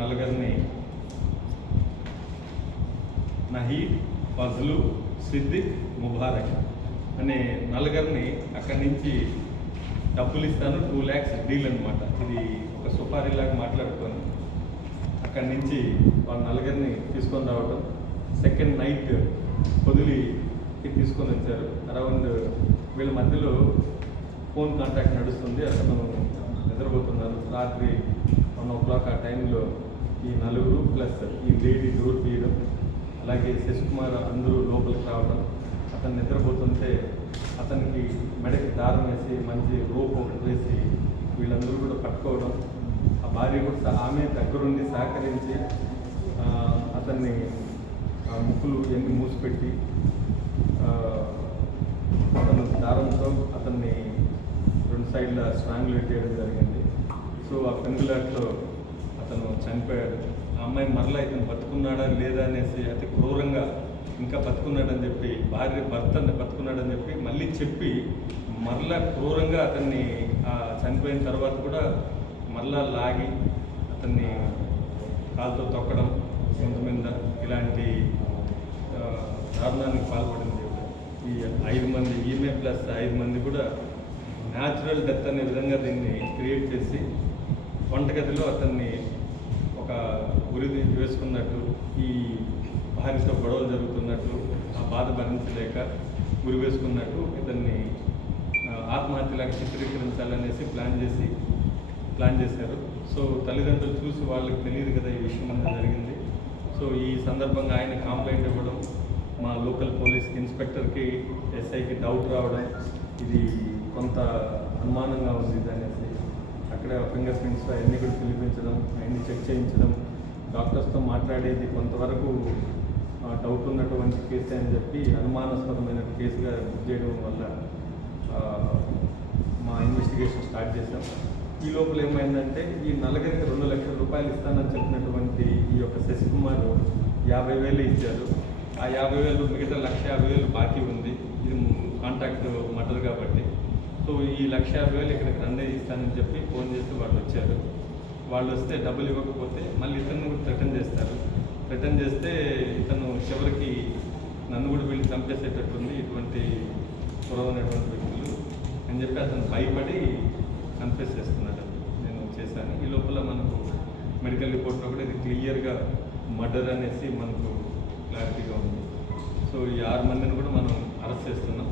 నలుగురిని నహీద్ ఫజ్లు సిద్దిక్ ముబారక్ అనే నలుగురిని అక్కడి నుంచి డబ్బులు ఇస్తాను టూ ల్యాక్స్ డీల్ అనమాట ఇది ఒక సుపారీలాగా మాట్లాడుకొని అక్కడి నుంచి వాళ్ళ నలుగురిని తీసుకొని రావడం సెకండ్ నైట్ పొదిలికి తీసుకొని వచ్చారు. అరౌండ్ వీళ్ళ మధ్యలో ఫోన్ కాంటాక్ట్ నడుస్తుంది. అతను నిద్రపోతున్నారు రాత్రి వన్ ఓ క్లాక్ ఆ టైంలో ఈ నలుగురు ప్లస్ ఈ లేడీ డోర్ తీయడం అలాగే శశికుమార్ అందరూ లోపలికి రావడం అతను నిద్రపోతుంటే అతనికి మెడకి దారం వేసి మంచి రోప్ ఒకటి వేసి వీళ్ళందరూ కూడా పట్టుకోవడం. ఆ భార్య కూడా ఆమె దగ్గరుండి సహకరించి అతన్ని ముక్కులు ఎన్ని మూసిపెట్టి అతను దారంతో అతన్ని రెండు సైడ్ల స్ట్రాంగులేట్ చేయడం జరిగింది. సో ఆ పెంగులాట్లో అతను చనిపోయాడు. ఆ అమ్మాయి మరలా ఇతను బతుకున్నాడా లేదా అనేసి అతి క్రూరంగా ఇంకా బతుకున్నాడని చెప్పి భార్య భర్త బతుకున్నాడని చెప్పి మళ్ళీ చెప్పి మరలా క్రూరంగా అతన్ని ఆ చనిపోయిన తర్వాత కూడా మరలా లాగి అతన్ని కాలుతో తొక్కడం సొంత మీద ఇలాంటి దారుణానికి పాల్పడింది ఈ ఐదు మంది ఈమె ప్లస్ ఐదు మంది కూడా న్యాచురల్ డెత్ అనే విధంగా దీన్ని క్రియేట్ చేసి వంటగదిలో అతన్ని ఒక ఉరి వేసుకున్నట్టు ఈ భార్యతో గొడవలు జరుగుతున్నట్టు ఆ బాధ భరించలేక ఉరి వేసుకున్నట్టు ఇతన్ని ఆత్మహత్యలాగా చిత్రీకరించాలనేసి ప్లాన్ చేసి ప్లాన్ చేశారు. సో తల్లిదండ్రులు చూసి వాళ్ళకి తెలియదు కదా ఈ విషయం అంతా జరిగింది. సో ఈ సందర్భంగా ఆయన కంప్లైంట్ ఇవ్వడం మా లోకల్ పోలీస్ ఇన్స్పెక్టర్కి ఎస్ఐకి డౌట్ రావడం ఇది కొంత అనుమానంగా ఉంది దాని ఫింగర్ ప్రింట్స్ అవన్నీ కూడా పిలిపించడం అవన్నీ చెక్ చేయించడం డాక్టర్స్తో మాట్లాడేది కొంతవరకు డౌట్ ఉన్నటువంటి కేసు అని చెప్పి అనుమానాస్పదమైన కేసుగా బుక్ చేయడం వల్ల మా ఇన్వెస్టిగేషన్ స్టార్ట్ చేశాం. ఈ లోపల ఏమైందంటే ఈ నలగరికి రెండు లక్షల రూపాయలు ఇస్తానని చెప్పినటువంటి ఈ యొక్క శశికుమార్ యాభై వేలు ఇచ్చారు. ఆ యాభై వేలు మిగతా లక్ష యాభై వేలు బాకీ ఉంది. ఇది కాంటాక్ట్ మటర్ కాబట్టి. సో ఈ లక్ష యాభై వేలు ఇక్కడికి రండి ఇస్తానని చెప్పి ఫోన్ చేసి వాళ్ళు వచ్చారు. వాళ్ళు వస్తే డబ్బులు ఇవ్వకపోతే మళ్ళీ ఇతను కూడా రిటర్న్ చేస్తారు. రిటర్న్ చేస్తే ఇతను చివరికి నన్ను కూడా వీళ్ళు చంపేసేటట్టుంది ఇటువంటి పురవనటువంటి వ్యక్తులు అని చెప్పి అతను భయపడి కన్ఫెస్ చేస్తున్నాడు నేను చేశాను. ఈ లోపల మనకు మెడికల్ రిపోర్ట్లో కూడా ఇది క్లియర్గా మర్డర్ అనేసి మనకు క్లారిటీగా ఉంది. సో ఈ ఆరు మందిని కూడా మనం అరెస్ట్ చేస్తున్నాం.